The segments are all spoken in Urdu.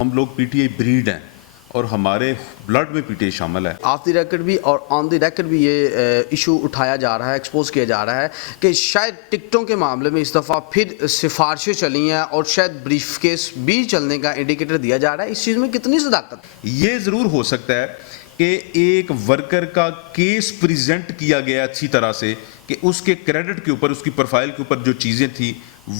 ہم لوگ پی ٹی آئی بریڈ ہیں اور ہمارے بلڈ میں پی ٹی آئی شامل ہے۔ آف دی ریکارڈ بھی اور آن دی ریکارڈ بھی یہ ایشو اٹھایا جا رہا ہے، ایکسپوز کیا جا رہا ہے کہ شاید ٹکٹوں کے معاملے میں اس دفعہ پھر سفارشیں چلی ہیں اور شاید بریف کیس بھی چلنے کا انڈیکیٹر دیا جا رہا ہے۔ اس چیز میں کتنی صداقت؟ یہ ضرور ہو سکتا ہے کہ ایک ورکر کا کیس پریزنٹ کیا گیا اچھی طرح سے کہ اس کے کریڈٹ کے اوپر، اس کی پروفائل کے اوپر جو چیزیں تھیں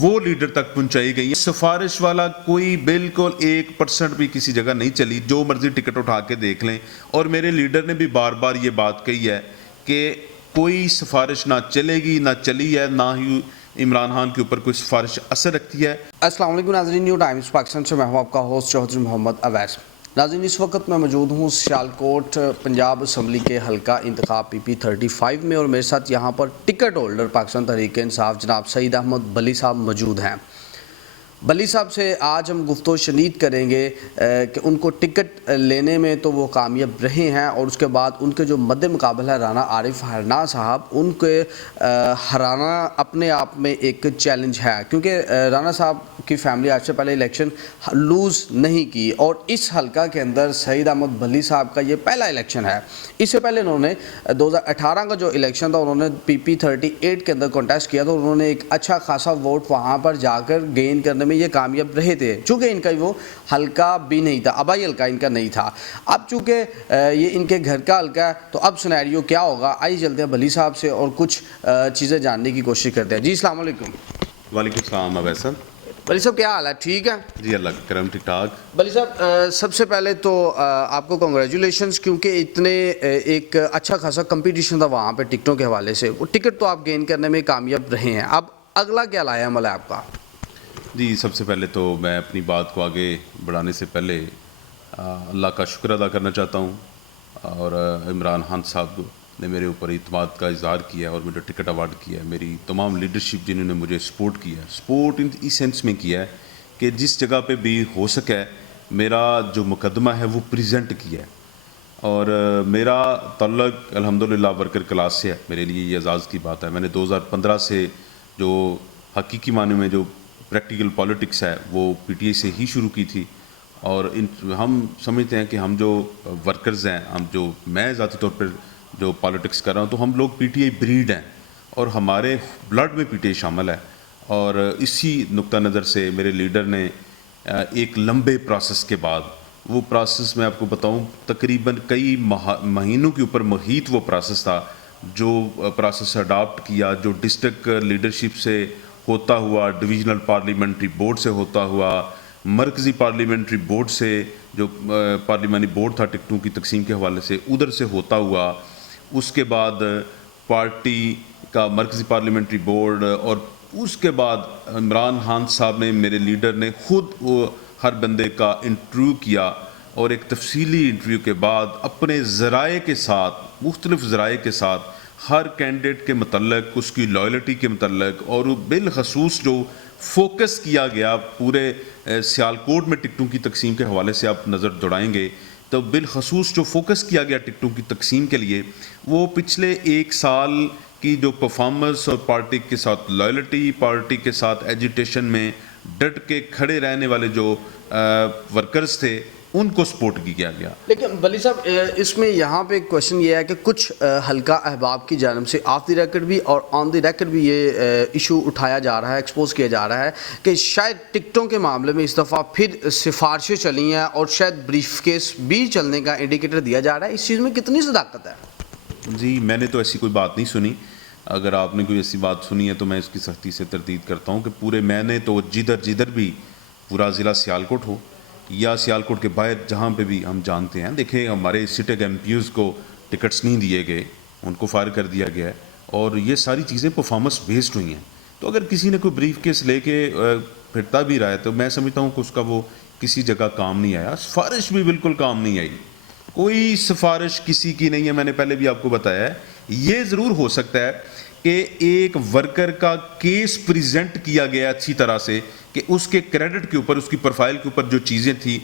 وہ لیڈر تک پہنچائی گئی ہیں۔ سفارش والا کوئی بالکل 1% بھی کسی جگہ نہیں چلی، جو مرضی ٹکٹ اٹھا کے دیکھ لیں۔ اور میرے لیڈر نے بھی بار بار یہ بات کہی ہے کہ کوئی سفارش نہ چلے گی، نہ چلی ہے، نہ ہی عمران خان کے اوپر کوئی سفارش اثر رکھتی ہے۔ السلام علیکم ناظرین، نیو ٹائمز پاکستان سے میں ہوں آپ کا ہوسٹ چودھری محمد اویس۔ ناظرین، اس وقت میں موجود ہوں سیالکوٹ پنجاب اسمبلی کے حلقہ انتخاب پی پی 35 میں، اور میرے ساتھ یہاں پر ٹکٹ ہولڈر پاکستان تحریک انصاف جناب سعید احمد بلی صاحب موجود ہیں۔ بلی صاحب سے آج ہم گفتگو شنید کریں گے کہ ان کو ٹکٹ لینے میں تو وہ کامیاب رہے ہیں، اور اس کے بعد ان کے جو مد مقابل ہے رانا عارف ہرنا صاحب، ان کے ہرانا اپنے آپ میں ایک چیلنج ہے، کیونکہ رانا صاحب کی فیملی آج سے پہلے الیکشن لوز نہیں کی، اور اس حلقہ کے اندر سعید احمد بلی صاحب کا یہ پہلا الیکشن ہے۔ اس سے پہلے انہوں نے 2018 کا جو الیکشن تھا انہوں نے پی پی 38 کے اندر کانٹیسٹ کیا تھا، انہوں نے ایک اچھا خاصا ووٹ وہاں پر جا کر گین کرنے میں یہ کامیاب رہے تھے، چونکہ ان کا وہ حلقہ بھی نہیں تھا، آبائی حلقہ ان کا نہیں تھا۔ اب چونکہ یہ ان کے گھر کا حلقہ ہے تو اب سینیریو کیا ہوگا، آئیے چلتے ہیں بلی صاحب سے اور کچھ چیزیں جاننے کی کوشش کرتے ہیں۔ جی السلام علیکم۔ وعلیکم السلام اویس صاحب۔ بلی صاحب کیا حال ہے؟ ٹھیک ہے جی اللہ کا کرم، ٹھیک ٹھاک۔ بلی صاحب، سب سے پہلے تو آپ کو کنگریچولیشنز، کیونکہ اتنے ایک اچھا خاصا کمپٹیشن تھا وہاں پہ ٹکٹوں کے حوالے سے، وہ ٹکٹ تو آپ گین کرنے میں کامیاب رہے ہیں۔ اب اگلا کیا لایا عمل ہے آپ کا؟ جی سب سے پہلے تو میں اپنی بات کو آگے بڑھانے سے پہلے اللہ کا شکر ادا کرنا چاہتا ہوں، اور عمران خان صاحب نے میرے اوپر اعتماد کا اظہار کیا ہے اور مجھے ٹکٹ اوارڈ کیا ہے۔ میری تمام لیڈرشپ جنہوں نے مجھے سپورٹ کیا ہے، سپورٹ اس سینس میں کیا ہے کہ جس جگہ پہ بھی ہو سکے میرا جو مقدمہ ہے وہ پریزنٹ کیا ہے، اور میرا تعلق الحمدللہ ورکر کلاس سے ہے۔ میرے لیے یہ اعزاز کی بات ہے۔ میں نے 2015 سے جو حقیقی معنی میں جو پریکٹیکل پالیٹکس ہے وہ پی ٹی آئی سے ہی شروع کی تھی، اور ہم سمجھتے ہیں کہ ہم جو ورکرز ہیں، میں ذاتی طور پر جو پالیٹکس کر رہا ہوں، تو ہم لوگ پی ٹی آئی بریڈ ہیں اور ہمارے بلڈ میں پی ٹی آئی شامل ہے۔ اور اسی نقطہ نظر سے میرے لیڈر نے ایک لمبے پروسیس کے بعد، وہ پروسیس میں آپ کو بتاؤں تقریباً کئی مہینوں کے اوپر محیط وہ پروسیس تھا، جو پروسیس اڈاپٹ کیا، جو ڈسٹرکٹ لیڈرشپ سے ہوتا ہوا، ڈویژنل پارلیمنٹری بورڈ سے ہوتا ہوا، مرکزی پارلیمنٹری بورڈ سے جو پارلیمانی بورڈ تھا ٹکٹوں کی تقسیم کے حوالے سے، ادھر سے ہوتا ہوا، اس کے بعد پارٹی کا مرکزی پارلیمنٹری بورڈ، اور اس کے بعد عمران خان صاحب نے، میرے لیڈر نے خود ہر بندے کا انٹرویو کیا، اور ایک تفصیلی انٹرویو کے بعد اپنے ذرائع کے ساتھ، مختلف ذرائع کے ساتھ ہر کینڈیڈیٹ کے متعلق، اس کی لائلٹی کے متعلق، اور بالخصوص جو فوکس کیا گیا پورے سیالکوٹ میں ٹکٹوں کی تقسیم کے حوالے سے آپ نظر دوڑائیں گے تو بالخصوص جو فوکس کیا گیا ٹکٹوں کی تقسیم کے لیے، وہ پچھلے ایک سال کی جو پرفارمنس اور پارٹی کے ساتھ لائلٹی، پارٹی کے ساتھ ایجیٹیشن میں ڈٹ کے کھڑے رہنے والے جو ورکرز تھے ان کو سپورٹ کیا گیا۔ لیکن بلی صاحب، اس میں یہاں پہ ایک کوشچن یہ ہے کہ کچھ حلقہ احباب کی جانب سے آف دی ریکارڈ بھی اور آن دی ریکارڈ بھی یہ ایشو اٹھایا جا رہا ہے، ایکسپوز کیا جا رہا ہے کہ شاید ٹکٹوں کے معاملے میں اس دفعہ پھر سفارشیں چلی ہیں اور شاید بریف کیس بھی چلنے کا انڈیکیٹر دیا جا رہا ہے۔ اس چیز میں کتنی صداقت ہے؟ جی میں نے تو ایسی کوئی بات نہیں سنی۔ اگر آپ نے کوئی ایسی بات سنی ہے تو میں اس کی سختی سے تردید کرتا ہوں کہ میں نے تو جدھر بھی پورا ضلع سیالکوٹ ہو یا سیالکوٹ کے باہر جہاں پہ بھی ہم جانتے ہیں، دیکھیں ہمارے سٹنگ ایم پیوز کو ٹکٹس نہیں دیے گئے، ان کو فائر کر دیا گیا ہے، اور یہ ساری چیزیں پرفارمنس بیسڈ ہوئی ہیں۔ تو اگر کسی نے کوئی بریف کیس لے کے پھرتا بھی رہا ہے تو میں سمجھتا ہوں کہ اس کا وہ کسی جگہ کام نہیں آیا۔ سفارش بھی بالکل کام نہیں آئی، کوئی سفارش کسی کی نہیں ہے۔ میں نے پہلے بھی آپ کو بتایا ہے، یہ ضرور ہو سکتا ہے کہ ایک ورکر کا کیس پریزنٹ کیا گیا اچھی طرح سے کہ اس کے کریڈٹ کے اوپر، اس کی پروفائل کے اوپر جو چیزیں تھیں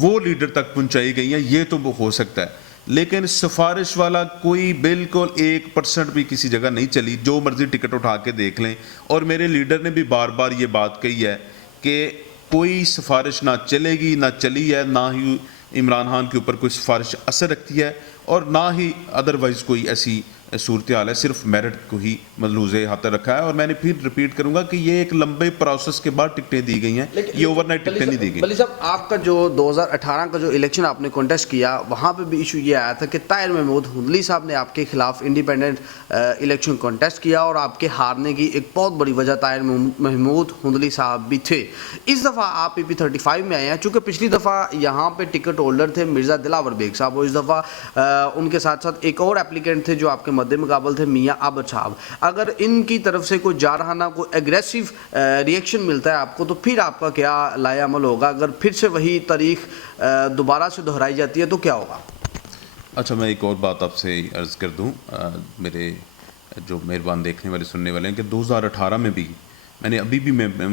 وہ لیڈر تک پہنچائی گئی ہیں، یہ تو ہو سکتا ہے۔ لیکن سفارش والا کوئی بالکل 1% بھی کسی جگہ نہیں چلی، جو مرضی ٹکٹ اٹھا کے دیکھ لیں۔ اور میرے لیڈر نے بھی بار بار یہ بات کہی ہے کہ کوئی سفارش نہ چلے گی نہ چلی ہے، نہ ہی عمران خان کے اوپر کوئی سفارش اثر رکھتی ہے، اور نہ ہی ادروائز کوئی ایسی صورتحال ہے، صرف میرٹ کو ہی ملحوظ ہاتھ رکھا ہے. اور میں نے پھر ریپیٹ کروں گا کہ یہ ایک لمبے پروسیس کے بعد ٹکٹیں دی گئی ہیں، یہ اوور نائٹ ٹکٹیں نہیں دی گئی. بلی صاحب آپ کا جو 2018 کا جو الیکشن آپ نے کنٹیسٹ کیا وہاں پہ بھی ایشو یہ آیا تھا کہ طاہر محمود ہندلی صاحب نے آپ کے خلاف انڈیپینڈنٹ الیکشن کنٹیسٹ کیا اور آپ کے ہارنے کی ایک بہت بڑی وجہ طاہر محمود ہندلی صاحب بھی تھے. اس دفعہ آپ پی پی 35 میں آئے ہیں، چونکہ پچھلی دفعہ یہاں پہ ٹکٹ ہولڈر تھے مرزا دلاور بیگ صاحب، اور اس دفعہ ان کے ساتھ ساتھ ایک اور اپلیکینٹ تھے جو آپ کے مد مقابل تھے میاں عابد صاحب. اگر ان کی طرف سے کوئی جارحانہ کوئی ایگریسو ریئیکشن ملتا ہے آپ کو تو پھر آپ کا کیا لائے عمل ہوگا؟ اگر پھر سے وہی تاریخ دوبارہ سے دہرائی جاتی ہے تو کیا ہوگا؟ اچھا، میں ایک اور بات آپ سے عرض کر دوں، میرے جو مہربان دیکھنے والے سننے والے ہیں، کہ 2018 میں بھی میں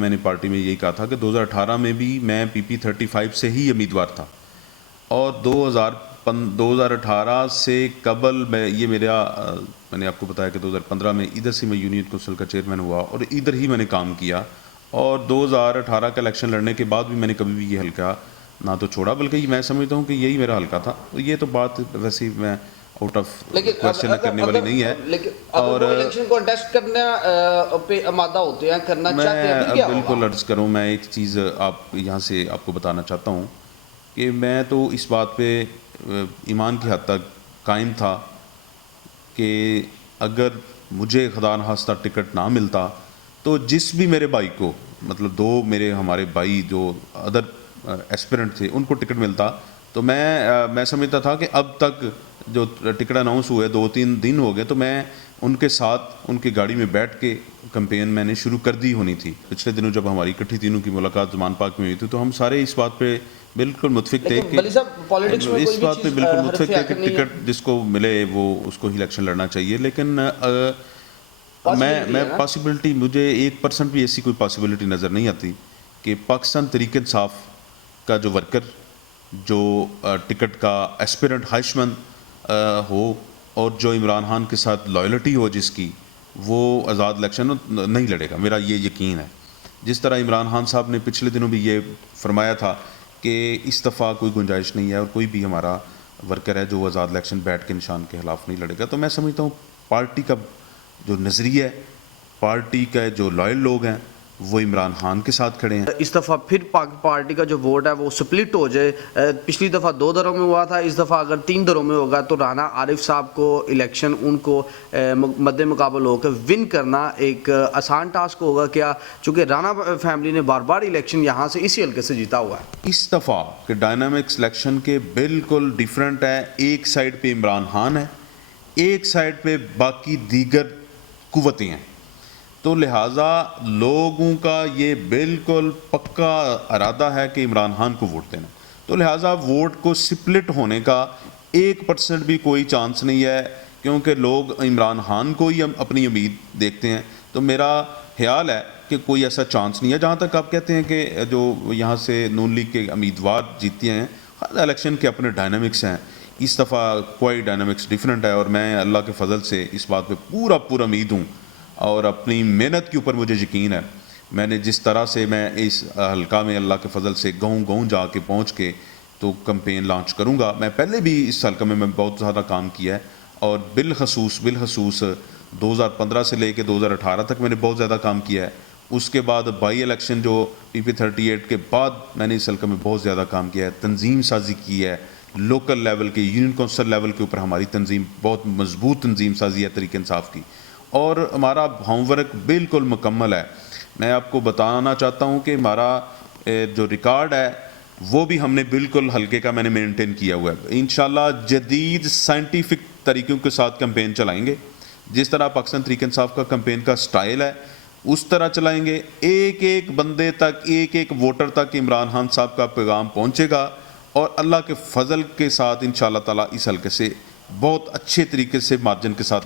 نے پارٹی میں یہی کہا تھا کہ 2018 میں بھی میں پی پی 35 سے ہی امیدوار تھا، اور 2018 سے قبل میں نے آپ کو بتایا کہ 2015 میں ادھر سے میں یونین کونسل کا چیئرمین ہوا اور ادھر ہی میں نے کام کیا، اور 2018 کا الیکشن لڑنے کے بعد بھی میں نے کبھی بھی یہ حلقہ نہ تو چھوڑا، بلکہ میں سمجھتا ہوں کہ یہی میرا حلقہ تھا. تو یہ تو بات ویسے ہی میں آؤٹ آف کویسچن کرنے والی نہیں ہے. اور الیکشن کنٹیسٹ کرنا پہ آمادہ ہوتے ہیں، کرنا چاہتے ہیں، میں بالکل عرض کروں، میں ایک چیز یہاں سے آپ کو بتانا چاہتا ہوں کہ میں تو اس بات پہ ایمان کی حد تک قائم تھا کہ اگر مجھے خدا نخواستہ ٹکٹ نہ ملتا تو جس بھی میرے بھائی کو، مطلب ہمارے بھائی جو ادر ایسپیرنٹ تھے ان کو ٹکٹ ملتا، تو میں سمجھتا تھا کہ اب تک جو ٹکٹ اناؤنس ہوئے 2-3 دن ہو گئے، تو میں ان کے ساتھ ان کی گاڑی میں بیٹھ کے کمپین میں نے شروع کر دی ہونی تھی. پچھلے دنوں جب ہماری اکٹھی تینوں کی ملاقات زمان پاک میں ہوئی تھی تو ہم سارے اس بات پہ بالکل متفق تھے کہ ٹکٹ جس کو ملے وہ اس کو ہی الیکشن لڑنا چاہیے. لیکن میں پاسبلٹی، مجھے 1% بھی ایسی کوئی پاسبلٹی نظر نہیں آتی کہ پاکستان تحریک انصاف کا جو ورکر جو ٹکٹ کا ایسپیرنٹ خواہشمند ہو اور جو عمران خان کے ساتھ لائلٹی ہو جس کی، وہ آزاد الیکشن نہیں لڑے گا. میرا یہ یقین ہے. جس طرح عمران خان صاحب نے پچھلے دنوں بھی یہ فرمایا تھا کہ اس دفعہ کوئی گنجائش نہیں ہے اور کوئی بھی ہمارا ورکر ہے جو آزاد الیکشن بیٹھ کے نشان کے خلاف نہیں لڑے گا. تو میں سمجھتا ہوں پارٹی کا جو نظریہ ہے، پارٹی کا جو لائل لوگ ہیں وہ عمران خان کے ساتھ کھڑے ہیں. اس دفعہ پھر پارٹی کا جو ووٹ ہے وہ سپلٹ ہو جائے، پچھلی دفعہ 2 دھروں میں ہوا تھا، اس دفعہ اگر 3 دھروں میں ہوگا تو رانا عارف صاحب کو الیکشن ان کو مد مقابل ہو کے ون کرنا ایک آسان ٹاسک ہوگا کیا؟ چونکہ رانا فیملی نے بار بار الیکشن یہاں سے اسی حلقے سے جیتا ہوا ہے. اس دفعہ کہ ڈائنامکس الیکشن کے بالکل ڈیفرنٹ ہے. ایک سائڈ پہ عمران خان ہے، ایک سائڈ پہ باقی دیگر قوتیں ہیں، تو لہٰذا لوگوں کا یہ بالکل پکا ارادہ ہے کہ عمران خان کو ووٹ دینا. تو لہٰذا ووٹ کو سپلٹ ہونے کا 1% بھی کوئی چانس نہیں ہے، کیونکہ لوگ عمران خان کو ہی اپنی امید دیکھتے ہیں. تو میرا خیال ہے کہ کوئی ایسا چانس نہیں ہے. جہاں تک آپ کہتے ہیں کہ جو یہاں سے نون لیگ کے امیدوار جیتے ہیں، الیکشن کے اپنے ڈائنامکس ہیں. اس دفعہ کوئی ڈائنامکس ڈیفرنٹ ہے، اور میں اللہ کے فضل سے اس بات پہ پورا امید ہوں اور اپنی محنت کے اوپر مجھے یقین ہے. میں نے جس طرح سے میں اس حلقہ میں اللہ کے فضل سے گاؤں جا کے پہنچ کے تو کمپین لانچ کروں گا. میں پہلے بھی اس حلقہ میں بہت زیادہ کام کیا ہے، اور بالخصوص 2015 سے لے کے 2018 تک میں نے بہت زیادہ کام کیا ہے. اس کے بعد بائی الیکشن جو پی پی 38 کے بعد میں نے اس حلقہ میں بہت زیادہ کام کیا ہے، تنظیم سازی کی ہے. لوکل لیول کے یونین کونسل لیول کے اوپر ہماری تنظیم بہت مضبوط تنظیم سازی ہے تحریک انصاف کی، اور ہمارا ہوم ورک بالکل مکمل ہے. میں آپ کو بتانا چاہتا ہوں کہ ہمارا جو ریکارڈ ہے وہ بھی ہم نے بالکل حلقے کا میں نے مینٹین کیا ہوا ہے. انشاءاللہ جدید سائنٹیفک طریقوں کے ساتھ کمپین چلائیں گے. جس طرح پاکستان تحریک انصاف کا کمپین کا سٹائل ہے اس طرح چلائیں گے. ایک بندے تک، ایک ووٹر تک عمران خان صاحب کا پیغام پہنچے گا، اور اللہ کے فضل کے ساتھ انشاءاللہ تعالیٰ اس حلقے سے بہت اچھے طریقے سے مارجن کے ساتھ